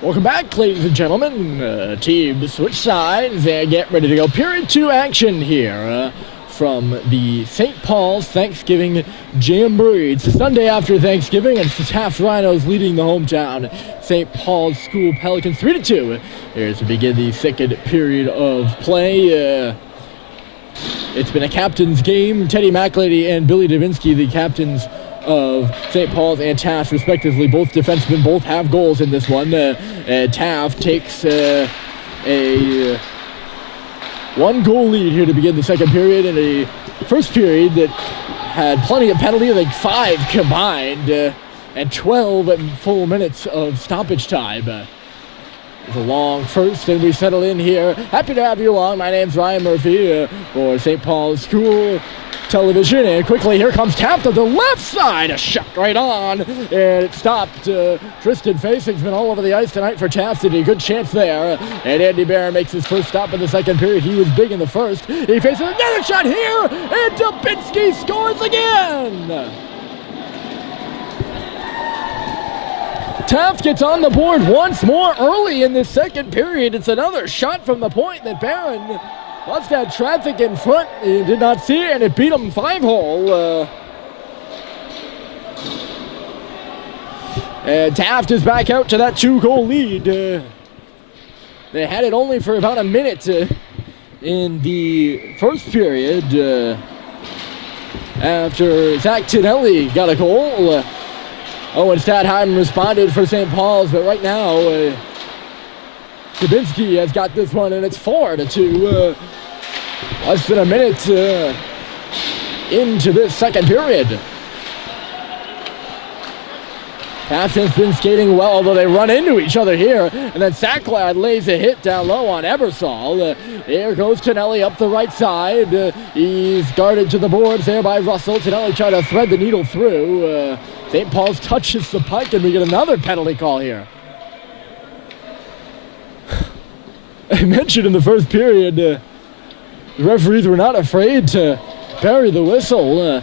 Welcome back, ladies and gentlemen. Teams switch sides and get ready to go. Period 2 action here from the St. Paul's Thanksgiving Jamboree. It's the Sunday after Thanksgiving, and it's the Taft Rhinos leading the hometown St. Paul's School Pelicans 3-2. Here to begin the second period of play. It's been a captain's game. Teddy McLady and Billy Davinsky, the captains of St. Paul's and Taft, respectively. Both defensemen, both have goals in this one. Taft takes a one-goal lead here to begin the second period in a first period that had plenty of penalties, like 5 combined, and 12 full minutes of stoppage time. It's a long first, and we settle in here. Happy to have you along. My name's Ryan Murphy for St. Paul's School Television, and quickly here comes Taft on the left side, a shot right on, and it stopped. Tristan Facing's been all over the ice tonight for Taft, and a good chance there, and Andy Barron makes his first stop in the second period. He was big in the first. He faces another shot here, and Dubinsky scores again. Taft gets on the board once more early in this second period. It's another shot from the point that Barron lost that traffic in front. He did not see it, and it beat him 5-hole. And Taft is back out to that 2-goal lead. They had it only for about a minute in the first period after Zach Tinelli got a goal. Owen Stadheim responded for St. Paul's, but right now, Dubinsky has got this one, and it's 4-2. Less than a minute into this second period. Taft has been skating well, although they run into each other here. And then Sacklad lays a hit down low on Ebersol. Here goes Tinelli up the right side. He's guarded to the boards there by Russell. Tinelli trying to thread the needle through. St. Paul's touches the puck, and we get another penalty call here. I mentioned in the first period, the referees were not afraid to bury the whistle.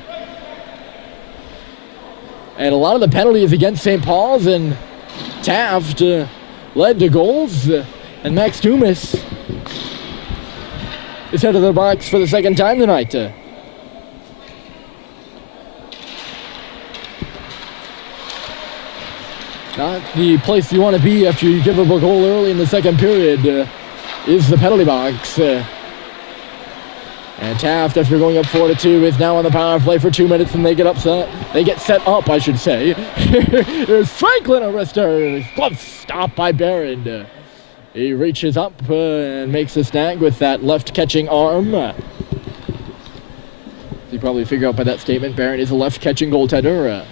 And a lot of the penalties against St. Paul's and Taft led to goals. And Max Dumas is head of the box for the second time tonight. Not the place you want to be after you give up a goal early in the second period is the penalty box. And Taft, after going up 4-2, is now on the power play for 2 minutes, and they get upset. They get set up, I should say. Here's Franklin, a wrister. Glove stop by Barron. He reaches up and makes a snag with that left catching arm. You probably figure out by that statement, Barron is a left catching goaltender.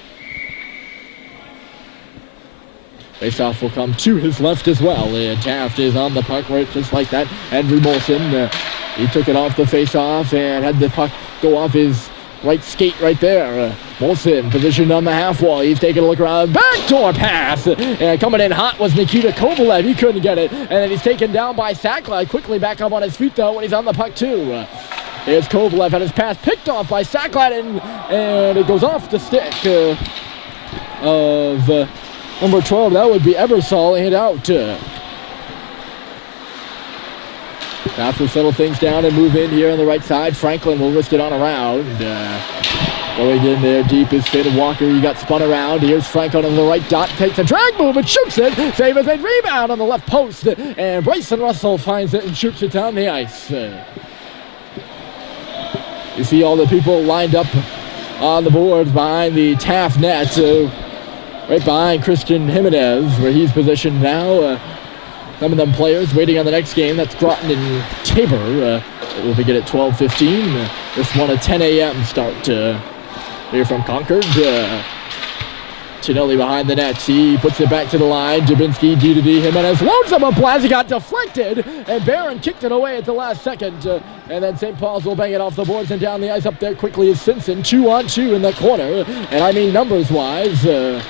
Faceoff will come to his left as well. Taft is on the puck right just like that. Andrew Molson, he took it off the faceoff and had the puck go off his right skate right there. Molson positioned on the half wall. He's taking a look around. Backdoor pass. And coming in hot was Nikita Kovalev. He couldn't get it. And then he's taken down by Sacklad. Quickly back up on his feet though when he's on the puck too. Here's Kovalev, had his pass picked off by Sacklad, and it goes off the stick of number 12. That would be Ebersol, and out. Taft will settle things down and move in here on the right side. Franklin will wrist it on around. Going in there deep is Finn Walker. He got spun around. Here's Franklin on the right dot. Takes a drag move and shoots it. Save has made. Rebound on the left post. And Bryson Russell finds it and shoots it down the ice. You see all the people lined up on the boards behind the Taft net. Right behind Christian Jimenez, where he's positioned now. Some of them players waiting on the next game. That's Groton and Tabor. It will begin at 12:15. This one a 10 a.m. start here from Concord. Tinelli behind the net. He puts it back to the line. Dubinsky, D2D. Jimenez loads up a blast. He got deflected, and Barron kicked it away at the last second. And then St. Paul's will bang it off the boards and down the ice. Up there quickly is Simpson. 2-on-2 in the corner. And I mean numbers-wise.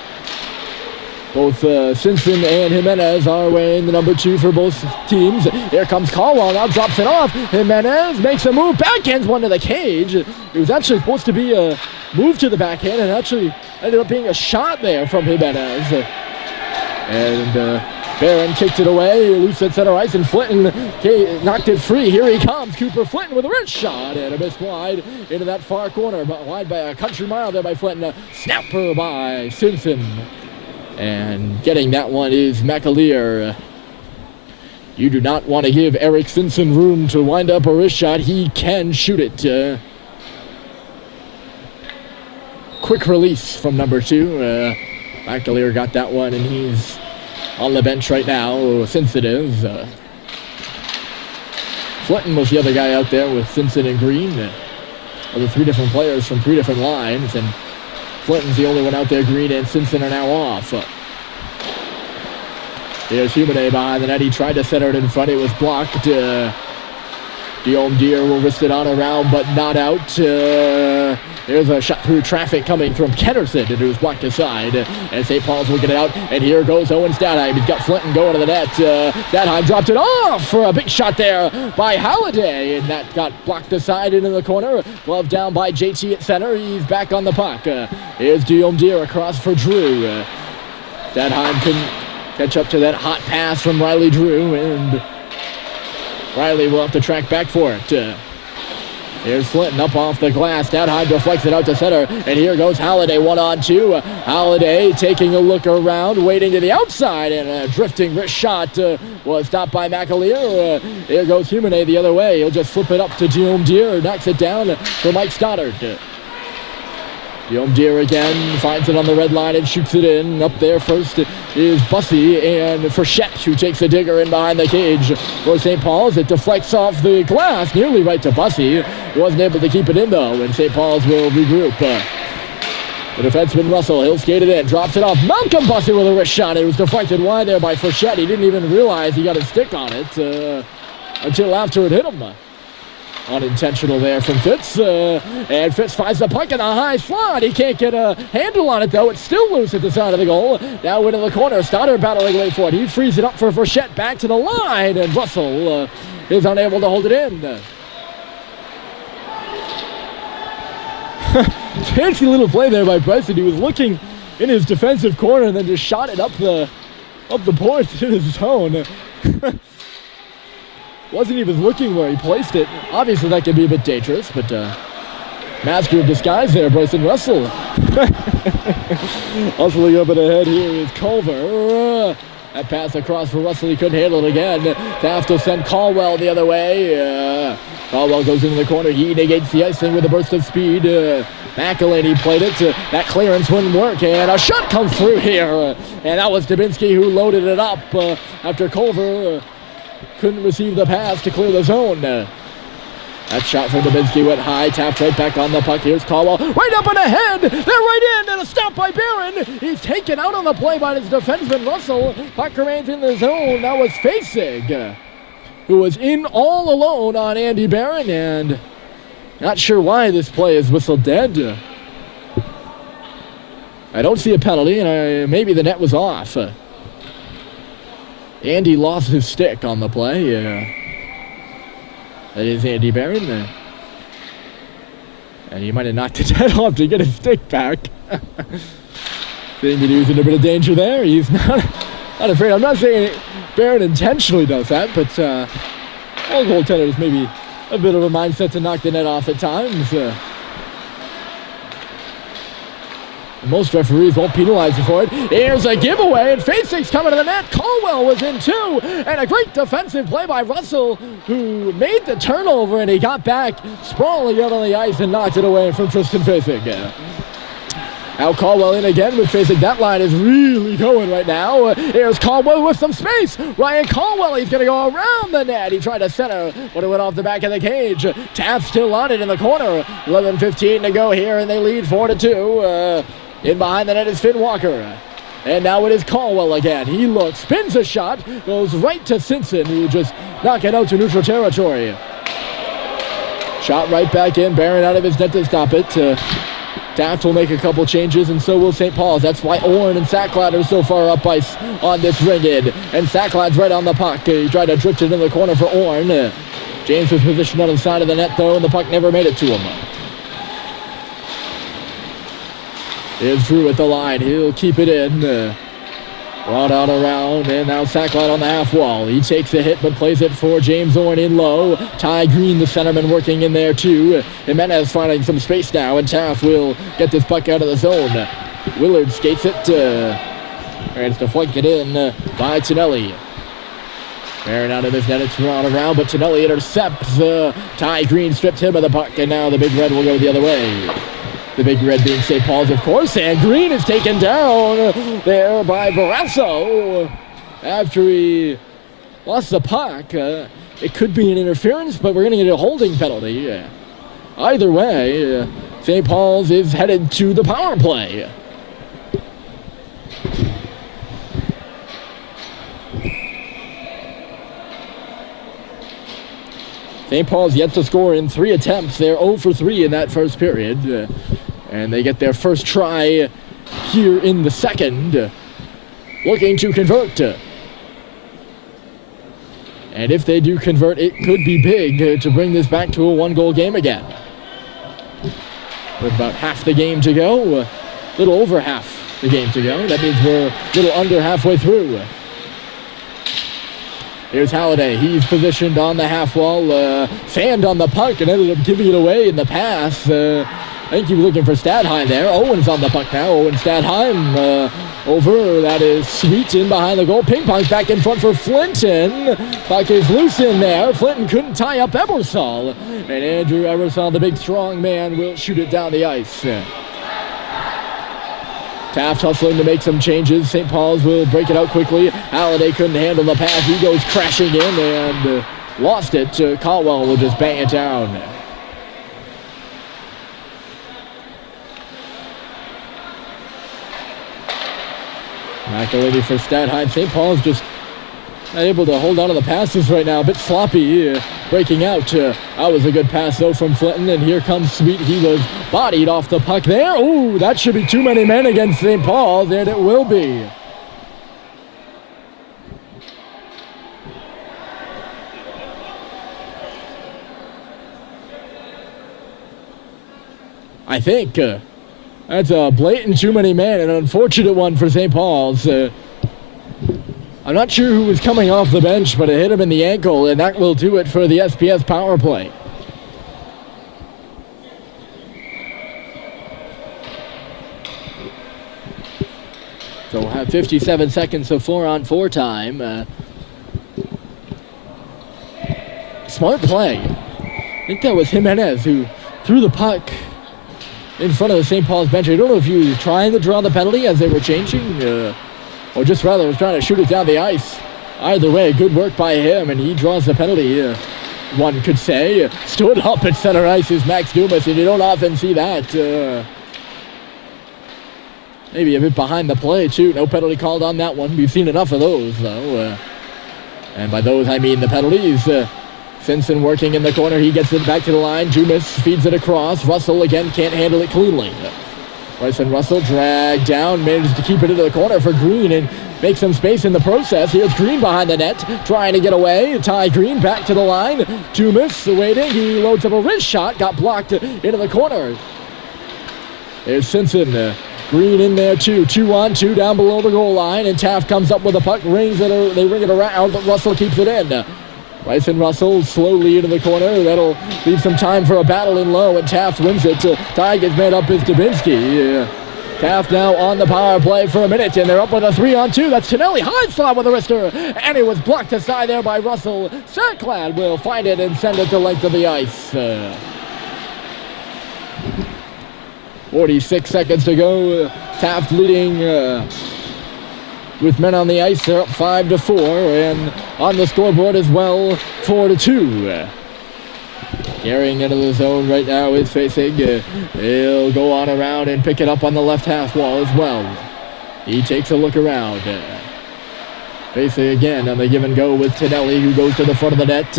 Both Simpson and Jimenez are wearing the number 2 for both teams. Here comes Caldwell, now drops it off. Jimenez makes a move, backhands one to the cage. It was actually supposed to be a move to the backhand, and actually ended up being a shot there from Jimenez. And Barron kicked it away, loose at center ice, and Flinton knocked it free. Here he comes, Cooper Flinton with a wrist shot, and a missed wide into that far corner, but wide by a country mile there by Flinton. Snapper by Simpson, and getting that one is McAleer. You do not want to give Eric Simpson room to wind up a wrist shot. He can shoot it. Quick release from number 2. McAleer got that one, and he's on the bench right now, since it is. Flinton was the other guy out there with Simpson and Green. The 3 different players from 3 different lines, and Flinton's the only one out there. Green and Simpson are now off. Here's Humane behind the net. He tried to center it in front. It was blocked. Guillaume Deere will wrist it on around, but not out. There's a shot through traffic coming from Kennerson. It was blocked aside, and St. Paul's will get it out. And here goes Owen Stadheim. He's got Flinton going to the net. Stadheim dropped it off for a big shot there by Halliday, and that got blocked aside into the corner. Glove down by JT at center. He's back on the puck. Here's Guillaume Deere across for Drew. Stadheim couldn't catch up to that hot pass from Riley Drew, and Riley will have to track back for it. Here's Flinton up off the glass. Stadheim deflects it out to center. And here goes Halliday 1-on-2. Halliday taking a look around, waiting to the outside. And a drifting wrist shot was stopped by McAleer. Here goes Humane the other way. He'll just flip it up to Guillaume Deere. Knocks it down for Mike Stoddard. Guillaume Deere again finds it on the red line and shoots it in. Up there first is Bussey and Frechette, who takes a digger in behind the cage for St. Paul's. It deflects off the glass, nearly right to Bussey. He wasn't able to keep it in though, and St. Paul's will regroup. The defenseman Russell, he'll skate it in, drops it off. Malcolm Bussey with a wrist shot. It was deflected wide there by Frechette. He didn't even realize he got his stick on it until after it hit him. Unintentional there from Fitz, and Fitz finds the puck in the high slot. He can't get a handle on it though. It's still loose at the side of the goal. Now into the corner. Stoddard battling away for it. He frees it up for Frechette, back to the line, and Russell is unable to hold it in. Fancy little play there by Bryson. He was looking in his defensive corner and then just shot it up the boards in his zone. Wasn't even looking where he placed it. Obviously, that can be a bit dangerous, but master of disguise there, Bryson Russell. Hustling up and ahead here is Culver. That pass across for Russell, he couldn't handle it again. Taft will send Caldwell the other way. Caldwell goes into the corner. He negates the icing with a burst of speed. McElhaney played it. That clearance wouldn't work, and a shot comes through here. And that was Dubinsky who loaded it up after Culver couldn't receive the pass to clear the zone. That shot from Dubinsky went high. Taft right back on the puck. Here's Caldwell. Right up and ahead. They're right in. And a stop by Barron. He's taken out on the play by his defenseman, Russell. Puck remains in the zone. That was Facig, who was in all alone on Andy Barron. And not sure why this play is whistled dead. I don't see a penalty, and maybe the net was off. Andy lost his stick on the play. That is Andy Barron. And he might have knocked his head off to get his stick back. Think that he was in a bit of danger there. He's not afraid. I'm not saying Barron intentionally does that, but all goaltenders maybe a bit of a mindset to knock the net off at times. Most referees won't penalize you for it. Here's a giveaway, and Facing's coming to the net. Caldwell was in too, and a great defensive play by Russell, who made the turnover, and he got back, sprawling out on the ice, and knocked it away from Tristan Facing. Now Caldwell in again with Facing. That line is really going right now. Here's Caldwell with some space. Ryan Caldwell, he's going to go around the net. He tried to center, but it went off the back of the cage. Taft still on it in the corner. 11:15 to go here, and they lead 4-2. In behind the net is Finn Walker. And now it is Caldwell again. He looks, spins a shot, goes right to Simpson, who just knocked it out to neutral territory. Shot right back in. Barron out of his net to stop it. Taft will make a couple changes, and so will St. Paul's. That's why Orn and Sacklad are so far up ice on this ring-in. And Sacklad's right on the puck. He tried to drift it in the corner for Orn. James was positioned on the side of the net, though, and the puck never made it to him. Here's Drew at the line. He'll keep it in. Brought out around, and now Sacklad on the half wall. He takes a hit, but plays it for James Orn in low. Ty Green, the centerman, working in there too. Jimenez finding some space now, and Taft will get this puck out of the zone. Willard skates it, and it's deflected in by Tonelli. Bearing out of his net, it's brought around, but Tonelli intercepts. Ty Green stripped him of the puck, and now the Big Red will go the other way. The Big Red being St. Paul's, of course, and Green is taken down there by Barrasso after he lost the puck. It could be an interference, but we're going to get a holding penalty. Either way, St. Paul's is headed to the power play. St. Paul's yet to score in 3 attempts. They're 0 for 3 in that first period. And they get their first try here in the second. Looking to convert. And if they do convert, it could be big to bring this back to a 1-goal game again. With about half the game to go. A little over half the game to go. That means we're a little under halfway through. Here's Halliday. He's positioned on the half wall. Fanned on the puck and ended up giving it away in the pass. I think he was looking for Stadheim there. Owen's on the puck now. Owen Stadheim over. That is Sweet in behind the goal. Ping pong back in front for Flinton. Puck is loose in there. Flinton couldn't tie up Ebersol. And Andrew Ebersol, the big strong man, will shoot it down the ice. Taft hustling to make some changes. St. Paul's will break it out quickly. Halliday couldn't handle the pass. He goes crashing in and lost it. Caldwell will just bang it down. McElhinney for Stadheim. St. Paul's just not able to hold on to the passes right now. A bit sloppy, breaking out. That was a good pass, though, from Flinton. And here comes Sweet. He was bodied off the puck there. Ooh, that should be too many men against St. Paul's, and it will be. I think that's a blatant too many men, an unfortunate one for St. Paul's. I'm not sure who was coming off the bench, but it hit him in the ankle, and that will do it for the SPS power play. So we'll have 57 seconds of 4-on-4 time. Smart play. I think that was Jimenez who threw the puck in front of the St. Paul's bench. I don't know if he was trying to draw the penalty as they were changing, or just rather was trying to shoot it down the ice. Either way, good work by him, and he draws the penalty, one could say. Stood up at center ice is Max Dumas, and you don't often see that. Maybe a bit behind the play, too. No penalty called on that one. We've seen enough of those, though. And by those, I mean the penalties. Simpson working in the corner. He gets it back to the line. Dumas feeds it across. Russell, again, can't handle it cleanly. Bryson Russell dragged down, manages to keep it into the corner for Green and make some space in the process. Here's Green behind the net, trying to get away. Ty Green back to the line. Dumas waiting. He loads up a wrist shot, got blocked into the corner. There's Simpson. Green in there too. 2-on-2 down below the goal line, and Taft comes up with a puck. They ring it around, but Russell keeps it in. Bryson Russell slowly into the corner. That'll leave some time for a battle in low, and Taft wins it. Ty gets made up as Dubinsky. Taft now on the power play for a minute, and they're up with a 3-on-2. That's Tonelli. High slot with a wrister, and it was blocked aside there by Russell. Sacklad will find it and send it to length of the ice. 46 seconds to go. Taft leading with men on the ice. They're up 5-4, and on the scoreboard as well, 4-2. Carrying into the zone right now is facing. He'll go on around and pick it up on the left half wall as well. He takes a look around. Facing again on the give and go with Tonelli, who goes to the front of the net.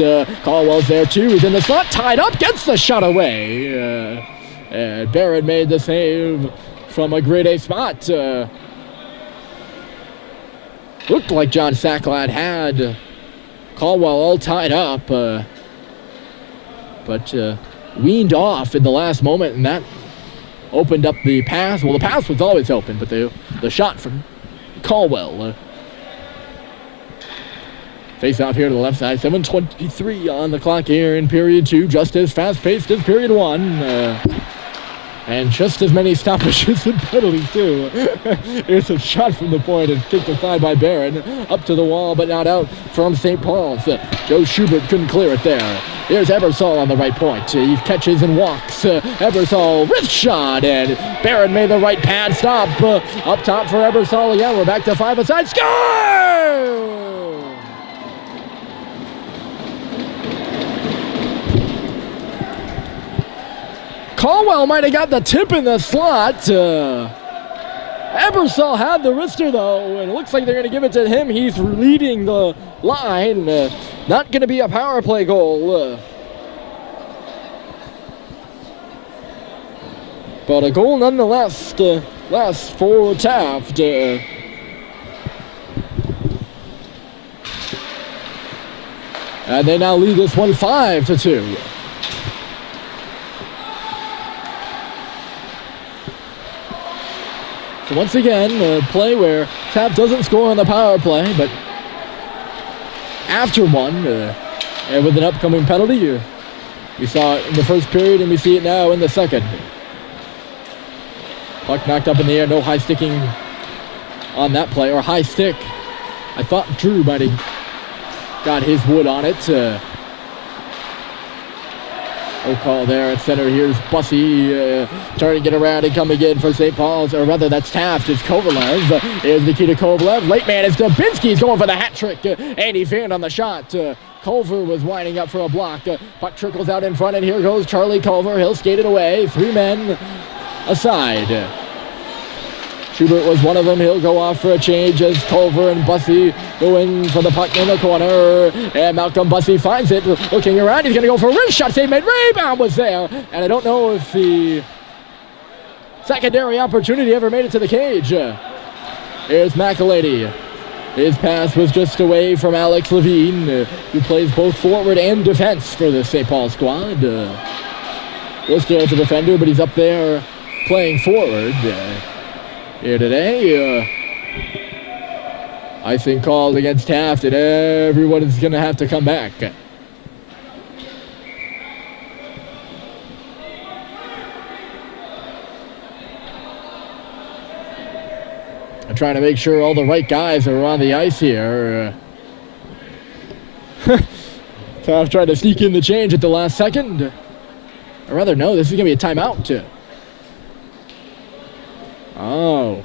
Caldwell's there too. He's in the slot, tied up, gets the shot away. And Barrett made the save from a grade A spot. Looked like John Sacklad had Caldwell all tied up, but weaned off in the last moment, and that opened up the pass. Well, the pass was always open, but the shot from Caldwell Face off here to the left side. 7:23 on the clock here in period 2. Just as fast-paced as period 1. And just as many stoppages and penalties, too. Here's a shot from the point and kicked aside by Barron. Up to the wall, but not out from St. Paul's. Joe Schubert couldn't clear it there. Here's Ebersol on the right point. He catches and walks. Ebersol, wrist shot, and Barron made the right pad stop. Up top for Ebersol again. We're back to 5 aside. Score! Caldwell might have got the tip in the slot. Ebersol had the wrister, though, and it looks like they're going to give it to him. He's leading the line. Not going to be a power play goal. But a goal nonetheless, less for Taft. And they now lead this one 5-2. So once again, a play where Taft doesn't score on the power play, but after one, and with an upcoming penalty, we saw it in the first period and we see it now in the second. Puck knocked up in the air, no high sticking on that play, or high stick. I thought Drew might have got his wood on it. No call there at center. Here's Bussy trying to get around and coming in for St. Paul's, or rather that's Taft. It's Kovalev. Here's Nikita Kovalev. Late man is Dubinsky. He's going for the hat trick. And he failed on the shot. Culver was winding up for a block. Puck trickles out in front, and here goes Charlie Culver. He'll skate it away. 3 men aside. Schubert was one of them. He'll go off for a change as Culver and Bussy go in for the puck in the corner. And Malcolm Bussy finds it. Looking around. He's going to go for a wrist shot. Save made. Rebound was there. And I don't know if the secondary opportunity ever made it to the cage. Here's McElady. His pass was just away from Alex Levine, who plays both forward and defense for the St. Paul squad. Lister as a defender, but he's up there playing forward. Here today, icing called against Taft, and everyone is going to have to come back. I'm trying to make sure all the right guys are on the ice here. Taft tried to sneak in the change at the last second. Or rather, no, this is going to be a timeout. Oh.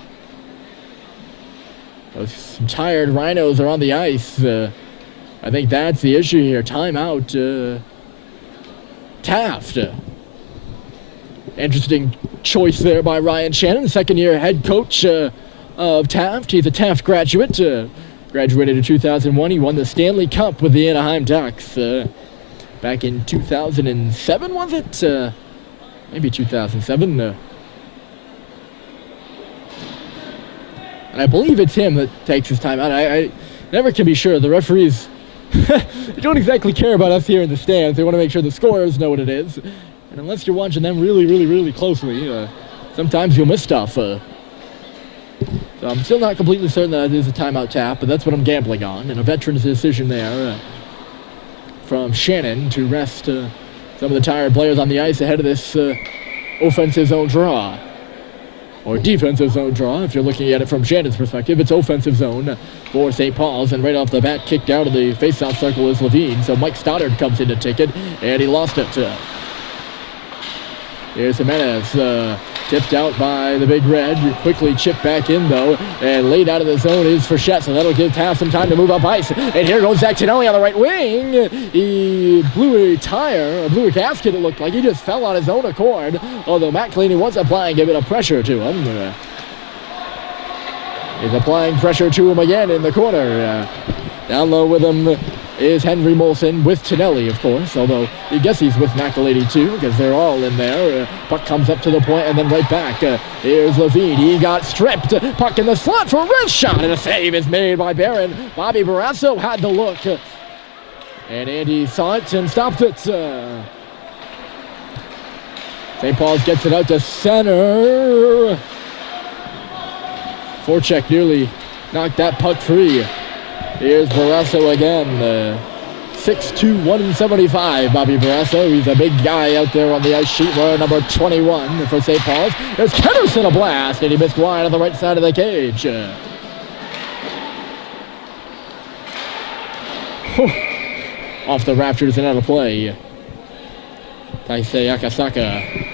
Some tired Rhinos are on the ice. I think that's the issue here. Timeout. Taft. Interesting choice there by Ryan Shannon, second-year head coach of Taft. He's a Taft graduate. Graduated in 2001. He won the Stanley Cup with the Anaheim Ducks back in 2007, was it? Maybe 2007. And I believe it's him that takes his time out. I never can be sure. The referees don't exactly care about us here in the stands. They want to make sure the scorers know what it is. And unless you're watching them really, really, really closely, sometimes you'll miss stuff. So I'm still not completely certain that it is a timeout tap, but that's what I'm gambling on. And a veteran's decision there from Shannon to rest some of the tired players on the ice ahead of this offensive zone draw. Or defensive zone draw, if you're looking at it from Shannon's perspective. It's offensive zone for St. Paul's, and right off the bat, kicked out of the face-off circle is Levine. So Mike Stoddard comes in to take it, and he lost it. Here's Jimenez, tipped out by the Big Red. Quickly chipped back in, though, and laid out of the zone is Frechette, so that'll give Taft some time to move up ice. And here goes Zach Tonelli on the right wing. He blew a tire, or blew a gasket, it looked like. He just fell on his own accord, although Matt Cleany was applying a bit of pressure to him. He's applying pressure to him again in the corner. Down low with him is Henry Molson with Tonelli, of course, although I guess he's with McElady too, because they're all in there. Puck comes up to the point and then right back. Here's Levine. He got stripped. Puck in the slot for a wrist shot, and a save is made by Barron. Bobby Barrasso had the look, and Andy saw it and stopped it. St. Paul's gets it out to center. Forecheck nearly knocked that puck free. Here's Barrasso again. 6'2", 175, Bobby Barrasso. He's a big guy out there on the ice sheet, wearing number 21 for St. Paul's. There's Kennerson, a blast, and he missed wide on the right side of the cage. Off the rafters and out of play. Taisei Akasaka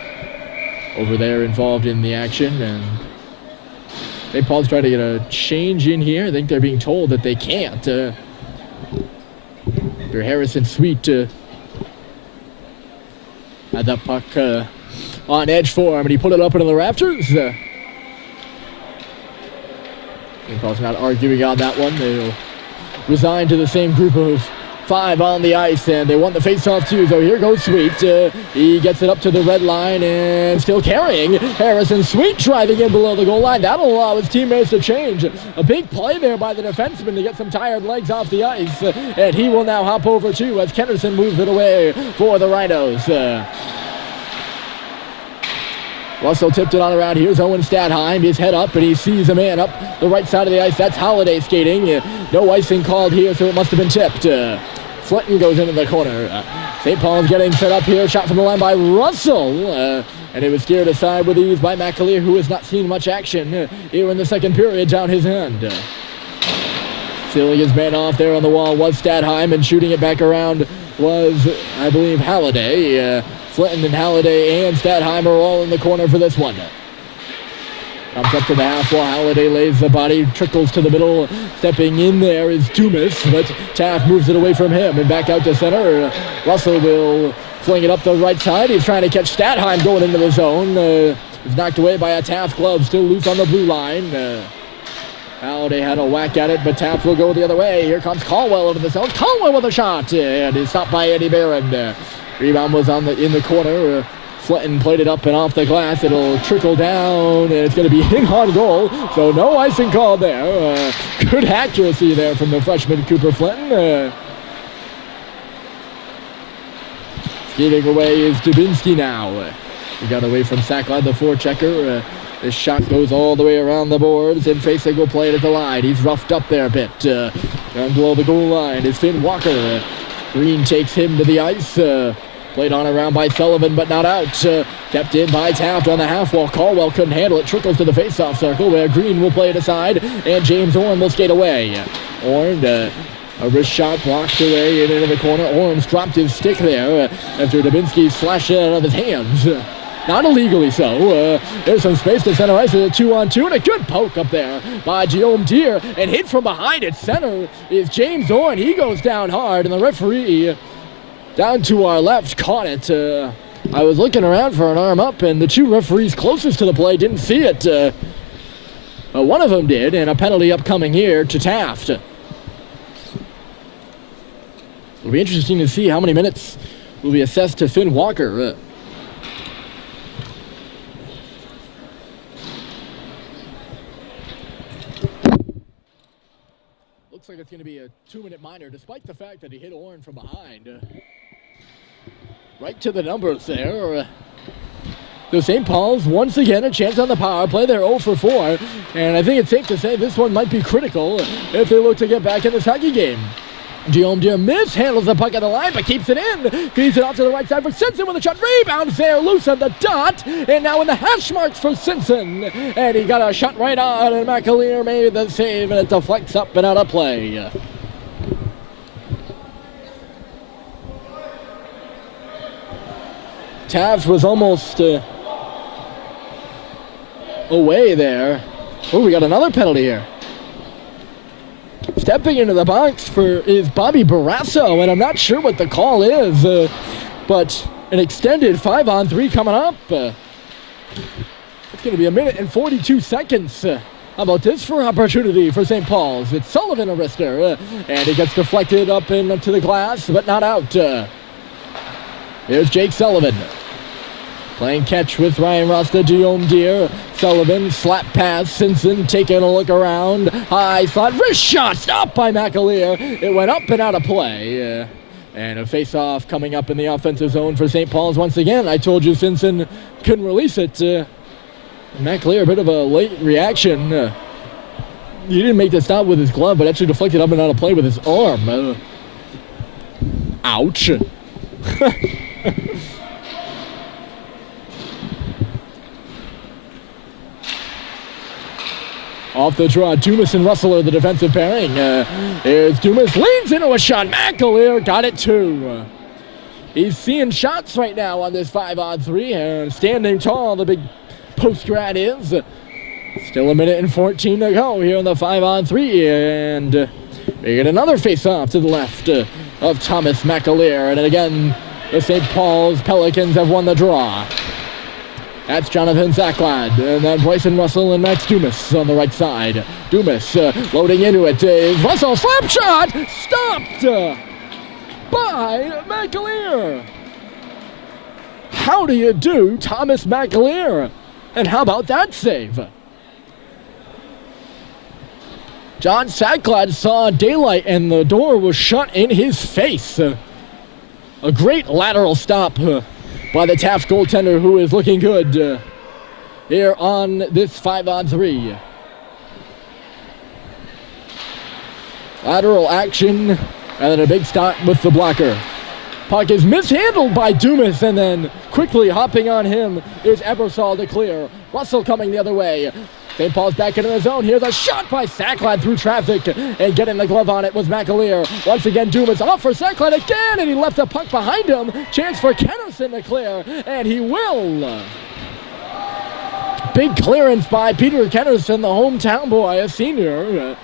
over there involved in the action, and St. Paul's trying to get a change in here. I think they're being told that they can't. Harrison Sweet had that puck on edge for him, and he put it up into the rafters. St. Paul's not arguing on that one. They'll resign to the same group of 5 on the ice, and they won the faceoff too. So here goes Sweet. He gets it up to the red line and still carrying. Harrison Sweet driving in below the goal line. That'll allow his teammates to change. A big play there by the defenseman to get some tired legs off the ice, and he will now hop over too as Kennerson moves it away for the Rhinos. Russell tipped it on around. Here's Owen Stadheim. His head up, and he sees a man up the right side of the ice. That's Holiday skating. No icing called here, so it must have been tipped. Flinton goes into the corner. St. Paul's getting set up here. Shot from the line by Russell. And it was steered aside with ease by McAleer, who has not seen much action here in the second period down his end. Sealing his man off there on the wall was Stadheim, and shooting it back around was, I believe, Halliday. Flinton and Halliday and Stadheim are all in the corner for this one. Comes up to the half wall. Halliday lays the body, trickles to the middle. Stepping in there is Dumas, but Taft moves it away from him and back out to center. Russell will fling it up the right side. He's trying to catch Stadheim going into the zone. He's knocked away by a Taft glove, still loose on the blue line. Halliday had a whack at it, but Taft will go the other way. Here comes Caldwell into the zone. Caldwell with a shot, and he's stopped by Eddie Barron. Rebound was in the corner. Flinton played it up and off the glass. It'll trickle down, and it's going to be in on goal. So no icing called there. Good accuracy there from the freshman Cooper Flinton. Skating away is Dubinsky now. He got away from Sacklad, the forechecker. This shot goes all the way around the boards, and Facing will play it at the line. He's roughed up there a bit. Down below the goal line is Finn Walker. Green takes him to the ice. Played on around by Sullivan, but not out. Kept in by Taft on the half wall. Caldwell couldn't handle it. Trickles to the face-off circle where Green will play it aside, and James Orn will skate away. Orn, a wrist shot blocked away and into the corner. Orn's dropped his stick there after Dubinsky slashed it out of his hands. Not illegally so. There's some space to center ice with a 2-on-2, and a good poke up there by Guillaume Deere, and hit from behind at center is James Orn. He goes down hard, and the referee down to our left caught it. I was looking around for an arm up, and the two referees closest to the play didn't see it. One of them did, and a penalty upcoming here to Taft. It'll be interesting to see how many minutes will be assessed to Finn Walker. Looks like it's going to be a 2-minute minor, despite the fact that he hit Orn from behind. Right to the numbers there. So St. Paul's, once again, a chance on the power play. They're 0 for 4, and I think it's safe to say this one might be critical if they look to get back in this hockey game. Guillaume Deere mishandles the puck at the line, but keeps it in. Feeds it off to the right side for Simpson with a shot. Rebounds there, loose on the dot. And now in the hash marks for Simpson. And he got a shot right on, and McAleer made the save, and it deflects up and out of play. Taft was almost away there. Oh, we got another penalty here. Stepping into the box is Bobby Barrasso, and I'm not sure what the call is, but an extended 5-on-3 coming up. It's going to be 1 minute and 42 seconds. How about this for opportunity for St. Paul's? It's Sullivan, a wrister, and it gets deflected up into the glass, but not out. Here's Jake Sullivan. Playing catch with Ryan Rasta, Guillaume Deere. Sullivan, slap pass, Simpson taking a look around. High slot, wrist shot, stopped by McAleer. It went up and out of play. And a face-off coming up in the offensive zone for St. Paul's once again. I told you Simpson couldn't release it. McAleer, a bit of a late reaction. he didn't make the stop with his glove, but actually deflected up and out of play with his arm. Ouch. Off the draw, Dumas and Russell are the defensive pairing. Here's Dumas, leans into a shot. McAleer got it too. He's seeing shots right now on this 5-on-3, and standing tall, the big post-grad is. Still a minute and 14 to go here on the 5-on-3, and we get another face-off to the left of Thomas McAleer, and again, the St. Paul's Pelicans have won the draw. That's Jonathan Zacklad, and then Bryson Russell and Max Dumas on the right side. Dumas loading into it. Russell, slap shot! Stopped by McAleer. How do you do, Thomas McAleer? And how about that save? John Zacklad saw daylight, and the door was shut in his face. A great lateral stop by the Taft goaltender, who is looking good here on this 5-on-3. Lateral action, and then a big stop with the blocker. Puck is mishandled by Dumas, and then quickly hopping on him is Ebersol to clear. Russell coming the other way. St. Paul's back into the zone. Here's a shot by Zacklad through traffic, and getting the glove on it was McAleer. Once again, Dumas off for Zacklad again, and he left the puck behind him. Chance for Kennerson to clear, and he will. Big clearance by Peter Kennerson, the hometown boy, a senior,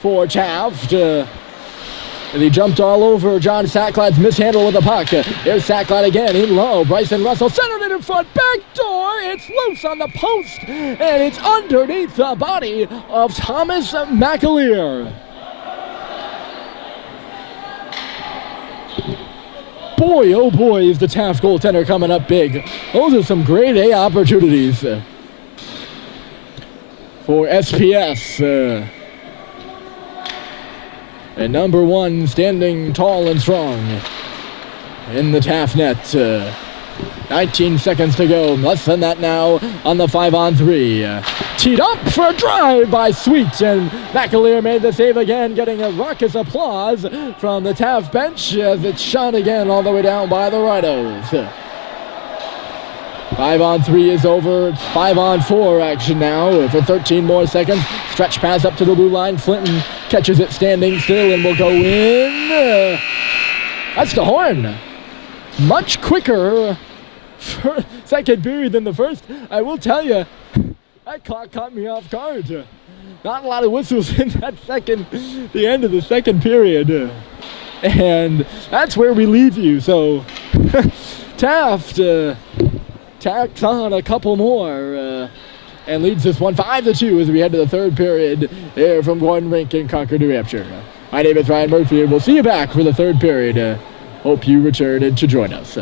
for Taft. And he jumped all over John Sacklad's mishandle with the puck. Here's Zacklad again, in low. Bryson Russell centered it in front. Back door. It's loose on the post. And it's underneath the body of Thomas McAleer. Boy, oh boy, is the Taft goaltender coming up big. Those are some grade A opportunities for SPS. And number one, standing tall and strong in the Taft net. 19 seconds to go. Less than that now on the 5-on-3. Teed up for a drive by Sweet. And McAleer made the save again, getting a raucous applause from the Taft bench as it's shot again all the way down by the Rhinos. 5-on-3 is over. It's 5-on-4 action now for 13 more seconds. Stretch pass up to the blue line. Flinton catches it standing still and will go in. That's the horn. Much quicker for second period than the first. I will tell you, that clock caught me off guard. Not a lot of whistles in that the end of the second period. And that's where we leave you. So Taft tacks on a couple more and leads this one 5-2 as we head to the third period here from Rink in Concord, New Hampshire. My name is Ryan Murphy, and we'll see you back for the third period. Hope you return to join us.